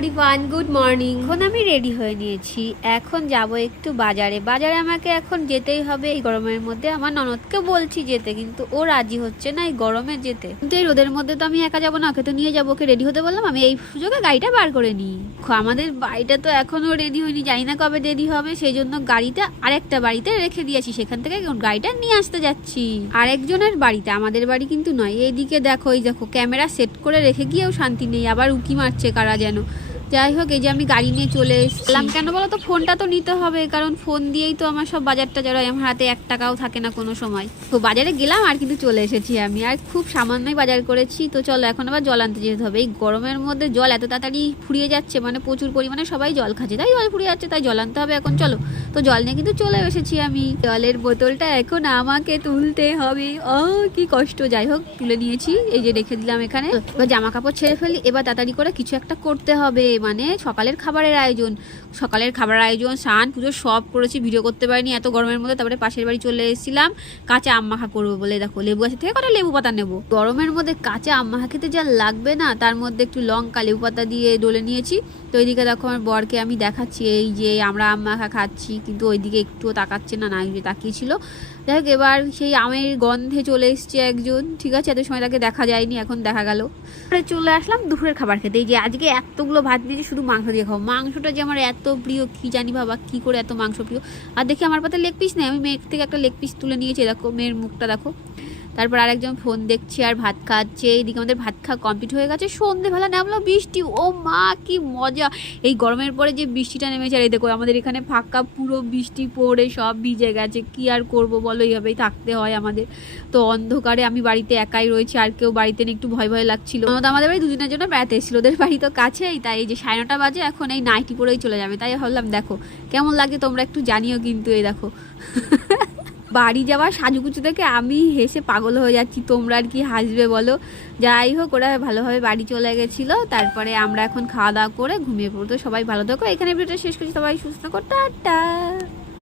Everyone, good morning. এখন আমি ready হয়ে নিয়েছি, এখন যাব একটু বাজারে। আমাকে এখন যেতেই হবে এই গরমের মধ্যে। আমার ননদকে বলছি যেতে, কিন্তু ও রাজি হচ্ছে না এই গরমে যেতে। কিন্তু এই রোদের মধ্যে তো আমি একা যাবো না, ওকে তো নিয়ে যাবো। ওকে রেডি হতে বললাম, আমি এই সুযোগে গাড়িটা বার করে নিই। আমাদের বাড়িটা তো এখনো রেডি হয়নি, জানি না কবে রেডি হবে। সেই জন্য গাড়িটা আরেকটা বাড়িতে রেখে দিয়েছি, সেখান থেকে গাড়িটা নিয়ে আসতে যাচ্ছি আরেকজনের বাড়িতে, আমাদের বাড়ি কিন্তু নয়। এইদিকে দেখো, এই দেখো ক্যামেরা সেট করে রেখে গিয়েও শান্তি নেই, আবার উকি মারছে কারা যেন। যাই হোক, এই যে আমি গাড়ি নিয়ে চলে এসেছিলাম। কেন বলো তো, ফোনটা তো নিতে হবে, কারণ ফোন দিয়েই তো আমার সব বাজারটা যারা, আমার হাতে 1 টাকাও থাকে না কোনো সময়। তো বাজারে গেলাম আর কিন্তু চলে এসেছি আমি, আর খুব সামান্যই বাজার করেছি। তো চলো এখন আবার জল আনতে যেতে হবে। এই গরমের মধ্যে জল এত তাড়াতাড়ি ফুরিয়ে যাচ্ছে, মানে প্রচুর পরিমাণে সবাই জল খাচ্ছে, তাই জল ফুরিয়ে যাচ্ছে, তাই জল আনতে হবে এখন। চলো, তো জল নিয়ে কিন্তু চলে এসেছি আমি। জলের বোতলটা এখন আমাকে তুলতে হবে, কি কষ্ট। যাই হোক, তুলে নিয়েছি, এই যে রেখে দিলাম এখানে। এবার জামা কাপড় ছেড়ে ফেলি, এবার তাড়াতাড়ি করে কিছু একটা করতে হবে, মানে সকালের খাবারের আয়োজন। স্নান পুজো সব করেছি, ভিডিও করতে পারিনি এত গরমের মধ্যে। তারপরে পাশের বাড়ি চলে এসেছিলাম কাঁচা আম মাখা করবো বলে। দেখো, লেবু গাছের থেকে কটা লেবু পাতা নেবো। গরমের মধ্যে কাঁচা আম মাখা খেতে যা লাগবে না, তার মধ্যে একটু লঙ্কা লেবু পাতা দিয়ে ডলে নিয়েছি। তো ওইদিকে দেখো আমার বরকে আমি দেখাচ্ছি, এই যে আমরা আম মাখা খাচ্ছি, কিন্তু ওইদিকে একটুও তাকাচ্ছে না, তাকিয়েছিল। যাই হোক, এবার সেই আমের গন্ধে চলে এসছে একজন, ঠিক আছে, এত সময় তাকে দেখা যায়নি, এখন দেখা গেল। চলে আসলাম দুপুরের খাবার খেতে। এই যে আজকে এতগুলো ভাত দিয়েছি শুধু মাংস দিয়ে খাবো। মাংসটা যে আমার এত প্রিয়, কি জানি বাবা কি করে এত মাংস প্রিয়। আর দেখি আমার পাতে লেগ পিস নেই, আমি মেয়ের থেকে একটা লেগ পিস তুলে নিয়েছি। দেখো মেয়ের মুখটা দেখো। তারপর আরেকজন ফোন দেখছে আর ভাত খাচ্ছে। এইদিকে আমাদের ভাত খাওয়া কমপ্লিট হয়ে গেছে। সন্ধ্যেবেলা নামলো বৃষ্টি, ও মা কি মজা। এই গরমের পরে যে বৃষ্টিটা নেমেছে, আর এই দেখো আমাদের এখানে ফাঁকা, পুরো বৃষ্টি পড়ে সব ভিজে গেছে। কি আর করব বলো, এইভাবেই থাকতে হয় আমাদের। তো অন্ধকারে আমি বাড়িতে একাই রয়েছি, আর কেউ বাড়িতে নেই, একটু ভয় ভয় লাগছিল। আমাদের বাড়ি দুদিনের জন্য বেড়াতে এসেছিল, ওদের বাড়ি তো কাছেই, তাই এই যে 9:30 বাজে, এখন এই নাইটি পরেই চলে যাবে। তাই ভাবলাম দেখো কেমন লাগে, তোমরা একটু জানিও কিন্তু। এই দেখো বাড়ি যাওয়ার সাজুগুজু দেখে আমি হেসে পাগল হয়ে যাচ্ছি, তোমরা আর কি হাসবে বলো। যাই হোক, ওরা ভালোভাবে বাড়ি চলে গেছিলো। তারপরে আমরা এখন খাওয়া দাওয়া করে ঘুমিয়ে পড়বো। সবাই ভালো থাকো, এখানে ভিডিওটা শেষ করছি। সবাই সুস্থ করো, টাটা।